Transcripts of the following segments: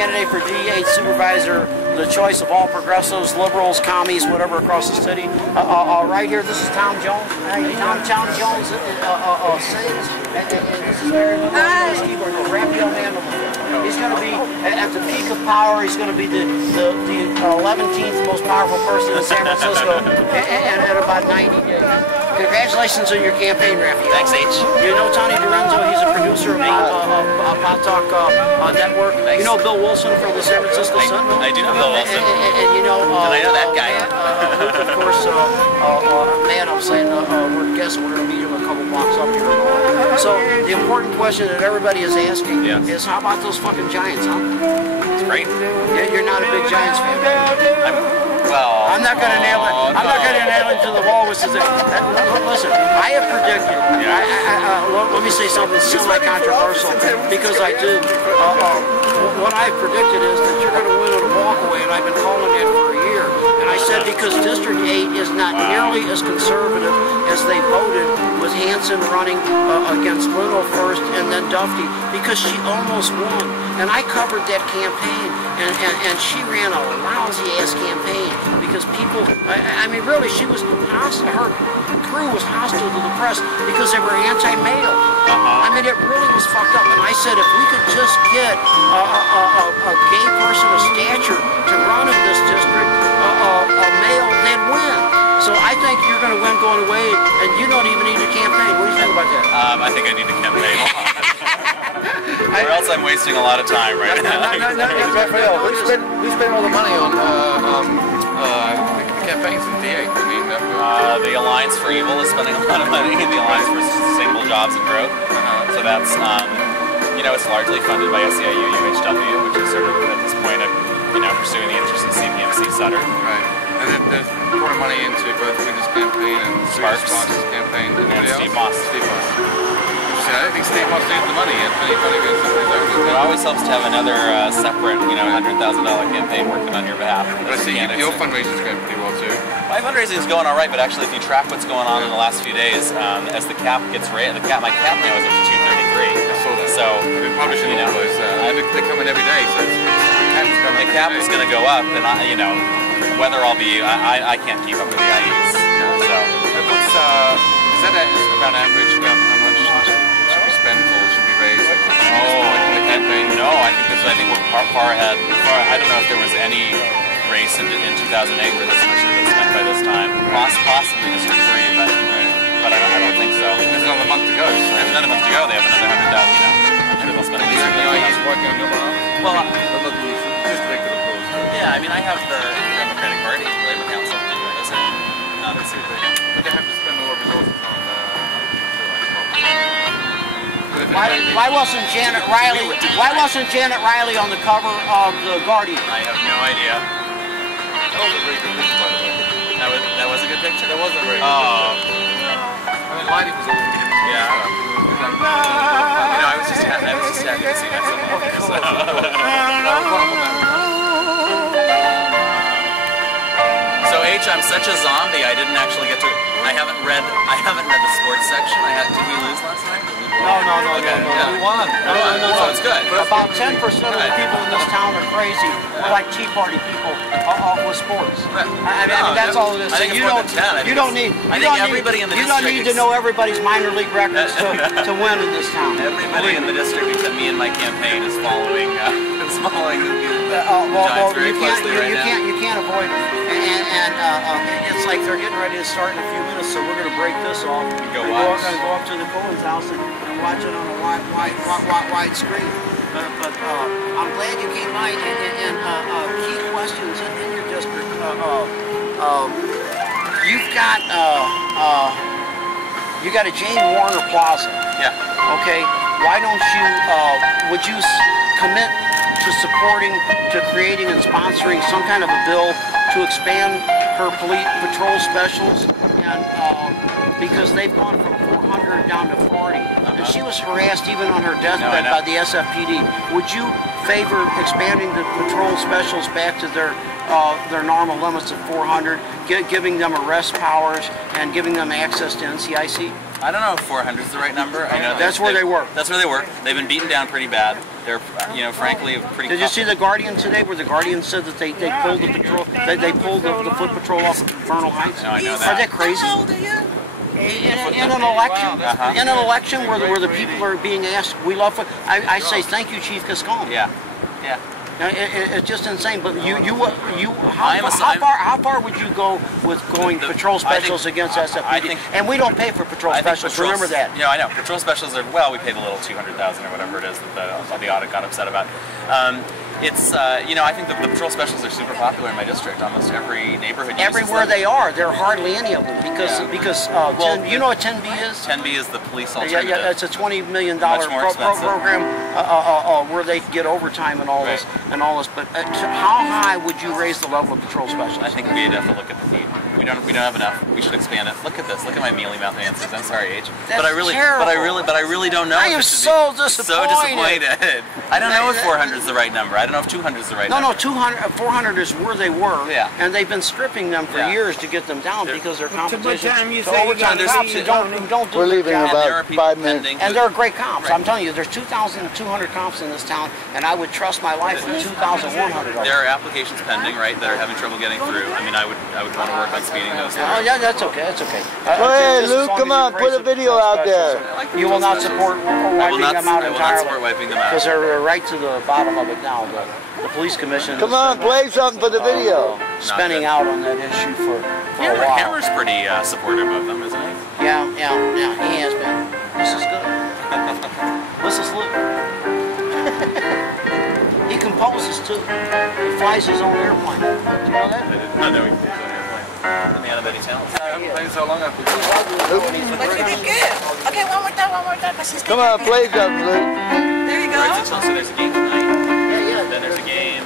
candidate for DA supervisor, the choice of all progressives, liberals, commies, whatever across the city. Right here, this is Tom Jones. Tom Jones sings, and this is Rafael Madelman. He's going to be at the peak of power. He's going to be the 11th most powerful person in San Francisco, and at about 90 days. Congratulations on your campaign, Rafael. Thanks, H. You know Tony Lorenzo, he's a producer of Pot Talk Network. Thanks. You know Bill Wilson from the San Francisco Sentinel? I do know Bill Wilson. And you know... and I know that guy. Of course, man, I'm saying we're guessing we're going to meet him a couple blocks up here. So the important question that everybody is asking is, how about those fucking Giants, huh? It's great. You're not a big Giants fan. Well, I'm not going to nail it. I'm not going to nail it to the wall. Listen, I have predicted. Let me say something semi-controversial because I do. What I've predicted is that you're going to win on a walkaway, and I've been calling that for a year. And I said because District 8 is not nearly as conservative as they voted with Hansen running against Leno first and then Duffy, because she almost won. And I covered that campaign, and she ran a lousy-ass campaign because people, I mean, really, she was hostile. Her crew was hostile to the press because they were anti-male. I mean, it really was fucked up. And I said, if we could just get a gay person of stature to run in this district, a male, they'd win. So I think you're going to win going away, and you don't even need a campaign. What do you think about that? I think I need a campaign. Or else I'm wasting a lot of time right now. Rafael, we spend all the money on the campaigns in D8. I mean, the Alliance for Evil is spending a lot of money. The Alliance for Sustainable Jobs and Growth. So that's, you know, it's largely funded by SEIU UHW, which is sort of at this point of, you know, pursuing the interest of CPMC Sutter. Right. And then there's pouring money into both Winter's campaign and Sparks' campaign. And Steve Moss. I don't think Steve Moss needs the money yet. It always helps to have another separate, you know, $100,000 campaign working on your behalf. But I see your fundraising is going pretty well too. My fundraising is going all right, but actually, if you track what's going on in the last few days, as the cap gets raised, my cap now is up to 233. I saw that. So I've been publishing all those. They come in every day, so the cap is going to go up, and you know, whether I'll be, I can't keep up with the IEs. So what's is that about average? About how much should we spend or should we raise? The campaign? No, I think we're far ahead. I don't know if there was any race in 2008 where this much has been spent by this time. Possibly District 3, but I don't think so. There's another month to go. So. They have another month to go. They have another 100,000. You know, I'm sure they'll spend at least $100,000. Working on your behalf. Well, just elected, of course. Yeah, I mean, I have the Democratic Party, Labor Council, not a suit. But they have to spend more resources on. Why wasn't Janet Riley? Why wasn't Janet Riley on the cover of the Guardian? I have no idea. That was a very good picture, by the way. That was a good picture. That was a very good picture. I mean, lighting was all. Yeah. You know, I was just happy to see myself. So H, I'm such a zombie. I didn't actually get to. I haven't read the sports section. Did we lose last night? No. Yeah. We won. No. It's good. About 10% of the people in this town are crazy. We're like Tea Party people with sports. I mean, that's all it is. I think it's more than 10. You don't need to know everybody's minor league records to win in this town. Everybody in the district except me and my campaign is following you can't avoid it. And it's like they're getting ready to start in a few minutes, so we're going to break this off. We're going to go up to the Cohen's house and watch it on a wide screen. But I'm glad you came by. And key questions in your district. You've got you got a Jane Warner Plaza. Yeah. Okay. Why don't you? Would you commit to supporting, to creating and sponsoring some kind of a bill to expand her patrol specials, and because they've gone from 400 down to 40, and she was harassed even on her deathbed by the SFPD. Would you favor expanding the patrol specials back to their normal limits of 400, giving them arrest powers and giving them access to NCIC? I don't know if 400 is the right number. I know that's where they work. That's where they work. They've been beaten down pretty bad. They're, you know, frankly, pretty. Did you see the Guardian today, where the Guardian said that they pulled the patrol, they pulled the foot patrol off of Vernal Heights? No, I know that. Are they crazy? In an election, where the people are being asked, we love. I say thank you, Chief Gascon. Yeah, yeah. It's just insane. But how far would you go with going patrol specials against SFPD? And we don't pay for patrol specials. Remember that. You know, I know patrol specials are, well, we paid a little 200,000 or whatever it is that the audit got upset about. It's you know, I think the patrol specials are super popular in my district. Almost every neighborhood uses everywhere them. they are. There are hardly any of them because you know what 10B is? 10B is the police alternative. Yeah, it's a $20 million program where they get overtime and all this and all this. But how high would you raise the level of patrol specials? I think we'd have to look at the feed. We don't have enough. We should expand it. Look at this. Look at my mealy mouth answers. I'm sorry, H. That's but I really don't know. I am so disappointed. I don't know if 400 is the right number. I don't know if 200 is the right number. No, 400 is where they were. Yeah. And they've been stripping them for years to get them down because their competition. We're leaving in about 5 minutes. And they're great cops. I'm telling you, there's 2,200 cops in this town, and I would trust my life with 2,100 of them. There are applications pending, right, that are having trouble getting through. I mean, I would want to work on speeding those through. Oh, yeah, that's okay. That's okay. Hey, Luke, come on, put a video out there. You will not support wiping them out entirely. I will not support wiping them out. Because they're right to the bottom of it now. The police commission. Come on, play something for the video. Spending out on that issue for a while. Hammer's pretty supportive of them, isn't he? Yeah, he has been. This is good. This is Luke. He composes too. He flies his own airplane. Do you know that? I did not know he flies his own airplane. The man of many talents. I haven't played so long. But you did good. Okay, one more time. Come on, play something, Luke. There you go. So there's a game tonight. Yeah. Then there's a game.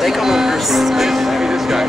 They come over here. Maybe this guy.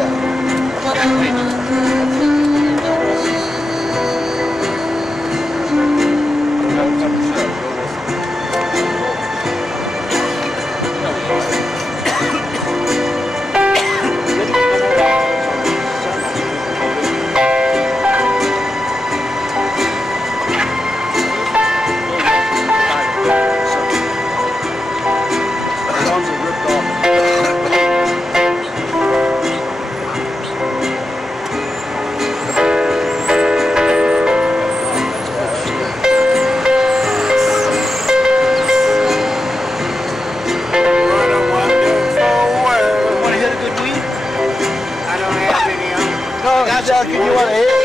Can you want to hit?